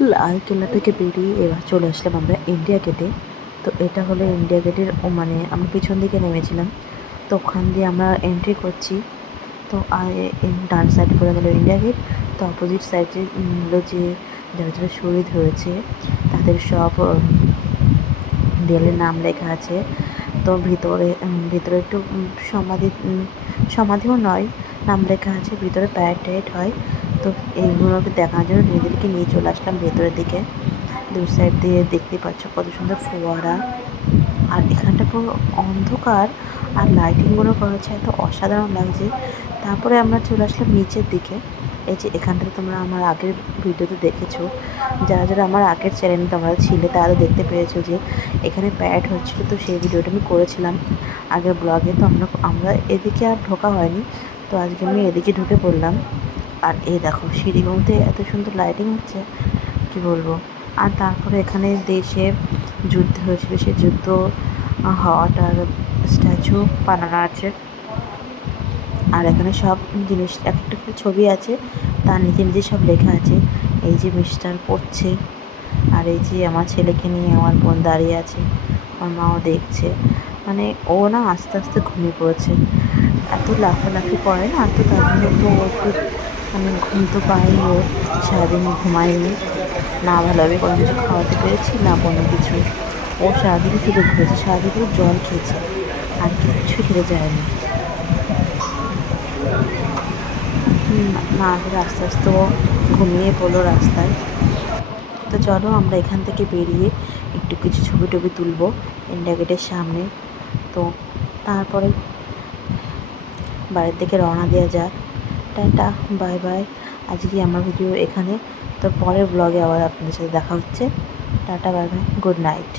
লালকেল্লা থেকে বেরিয়ে এবার চলে আসলাম আমরা ইন্ডিয়া গেটে। তো এটা হলো ইন্ডিয়া গেটের মানে আমরা পিছন দিকে নেমেছিলাম। তো ওখান দিয়ে আমরা এন্ট্রি করছি। তো ডান সাইডে পড়ে গেল ইন্ডিয়া গেট। তো অপোজিট সাইডে হলো যে যারা যারা শহীদ হয়েছে তাদের সব দেয়ালের নাম লেখা আছে। তো ভিতরে একটু সমাধিও নয়, নাম লেখা আছে। ভিতরে প্যারেড ট্যারেড হয়। তো এইগুলোকে দেখার জন্য নিজেদেরকে নিয়ে চলে আসলাম ভেতরের দিকে। দুই সাইড দিয়ে দেখতে পাচ্ছ কত সুন্দর ফোয়ারা। আর এখানটা পুরো অন্ধকার, আর লাইটিংগুলো করা হচ্ছে এত অসাধারণ লাগছে। তারপরে আমরা চলে আসলাম নিচের দিকে। এই যে এখানটাতে তোমরা আমার আগের ভিডিওতে দেখেছো, যারা যারা আমার আগের চ্যানেলে তোমরা ছিলে তারা তো দেখতে পেয়েছো যে এখানে প্যারেড হচ্ছিলো। তো সেই ভিডিওটা আমি করেছিলাম আগের ব্লগে। তো আমরা এদিকে আর ঢোকা হয়নি। তো আজকে আমি এদিকে ঢুকে পড়লাম। আর এই দেখো সিঁড়িগুলোতে এত সুন্দর লাইটিং হচ্ছে, কি বলবো। আর তারপরে এখানে দেশে যুদ্ধ হয়েছিল, সেই যুদ্ধ হওয়াটার স্ট্যাচু বানানো আছে। আর এখানে সব জিনিস এক একটা করে ছবি আছে, তার নিচে নিচে সব লেখা আছে। এই যে মিস্টার পড়ছে, আর এই যে আমার ছেলেকে নিয়ে আমার বোন দাঁড়িয়ে আছে, আমার মাও দেখছে। মানে ও না আস্তে আস্তে ঘুমিয়ে পড়েছে, এত লাফালাফি করে না। তো তার জন্য তো ও একটু মানে ঘুম তো পায়নি, ও সারাদিন ঘুমায়নি। না ভালোভাবে কোনো কিছু খাওয়াতে পেরেছি না কোনো কিছু। ও সারাদিন শুধু ঘুরেছে, সারাদিন শুধু জল খেয়েছে, আর কিচ্ছু খেতে যায়নি। না করে আস্তে আস্তে ও ঘুমিয়ে পড়লো রাস্তায়। তো চলো আমরা এখান থেকে বেরিয়ে একটু কিছু ছবি টবি তুলবো ইন্ডিয়া গেটের সামনে। তো তারপরে বাড়ির দিকে রওনা দেওয়া যাক। Tata, bye bye. আজকে আমার ভিডিও এখানে। তো পরের ব্লগে আবার আপনাদের সাথে দেখা হচ্ছে। Tata, bye bye, good night.